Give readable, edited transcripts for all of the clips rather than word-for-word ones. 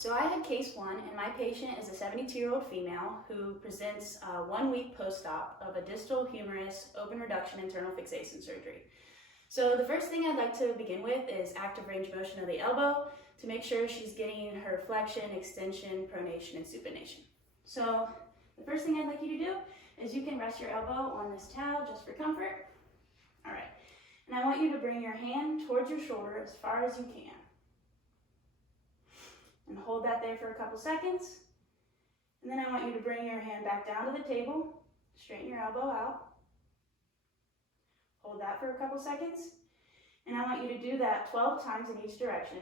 So I had case 1, and my patient is a 72-year-old female who presents 1 week post-op of a distal humerus open reduction internal fixation surgery. So the first thing I'd like to begin with is active range of motion of the elbow to make sure she's getting her flexion, extension, pronation, and supination. So the first thing I'd like you to do is you can rest your elbow on this towel just for comfort. All right, and I want you to bring your hand towards your shoulder as far as you can. And hold that there for a couple seconds. And then I want you to bring your hand back down to the table, straighten your elbow out. Hold that for a couple seconds. And I want you to do that 12 times in each direction,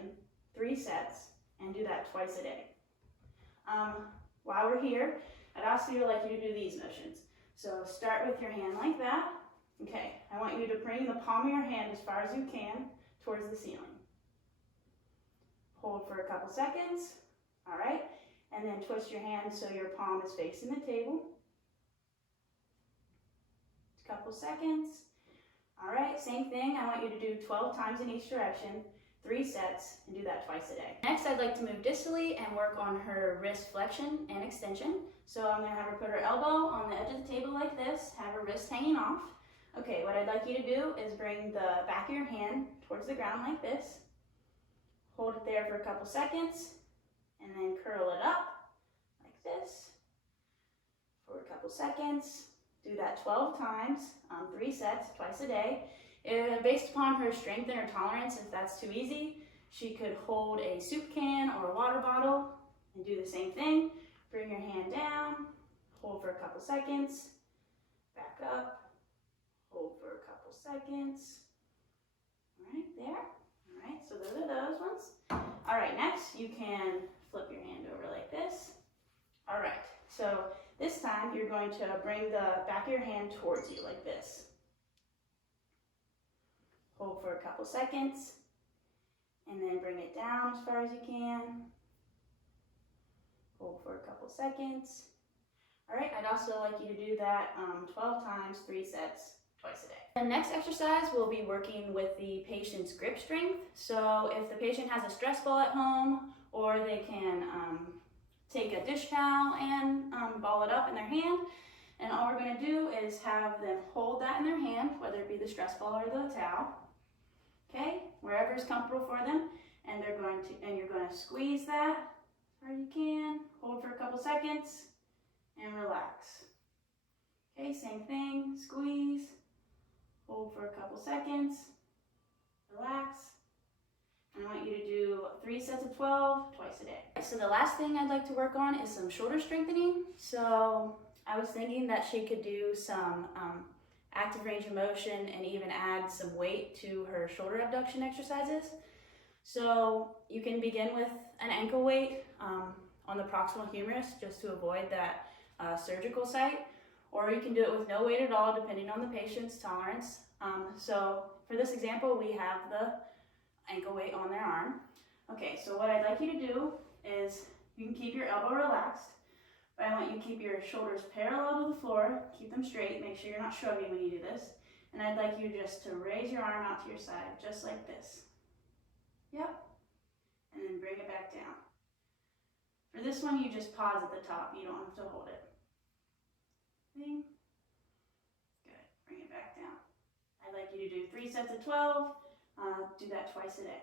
3 sets, and do that twice a day. While we're here, I'd also like you to do these motions. So start with your hand like that. Okay, I want you to bring the palm of your hand as far as you can towards the ceiling. Hold for a couple seconds, all right, and then twist your hand so your palm is facing the table. A couple seconds, all right, same thing. I want you to do 12 times in each direction, 3 sets, and do that twice a day. Next, I'd like to move distally and work on her wrist flexion and extension. So I'm going to have her put her elbow on the edge of the table like this, have her wrist hanging off. Okay, what I'd like you to do is bring the back of your hand towards the ground like this. Hold it there for a couple seconds, and then curl it up like this for a couple seconds. Do that 12 times, 3 sets, twice a day. Based upon her strength and her tolerance, if that's too easy, she could hold a soup can or a water bottle and do the same thing. Bring your hand down, hold for a couple seconds, back up, hold for a couple seconds. Right there. All right, so those are those ones. All right, next you can flip your hand over like this. All right, so this time you're going to bring the back of your hand towards you like this. Hold for a couple seconds, and then bring it down as far as you can. Hold for a couple seconds. All right, I'd also like you to do that 12 times, 3 sets, twice a day. The next exercise will be working with the patient's grip strength. So if the patient has a stress ball at home, or they can take a dish towel and ball it up in their hand, and all we're going to do is have them hold that in their hand, whether it be the stress ball or the towel, okay, wherever is comfortable for them, and you're going to squeeze that as far as you can, hold for a couple seconds, and relax. Okay, same thing, squeeze, hold for a couple seconds, relax, and I want you to do 3 sets of 12, twice a day. So the last thing I'd like to work on is some shoulder strengthening. So I was thinking that she could do some active range of motion and even add some weight to her shoulder abduction exercises. So you can begin with an ankle weight on the proximal humerus just to avoid that surgical site, or you can do it with no weight at all depending on the patient's tolerance. So for this example, we have the ankle weight on their arm. Okay, so what I'd like you to do is you can keep your elbow relaxed, but I want you to keep your shoulders parallel to the floor, keep them straight, make sure you're not shrugging when you do this, and I'd like you just to raise your arm out to your side, just like this. Yep, and then bring it back down. For this one, you just pause at the top, you don't have to hold it. Thing. Good, bring it back down. I'd like you to do 3 sets of 12, do that twice a day.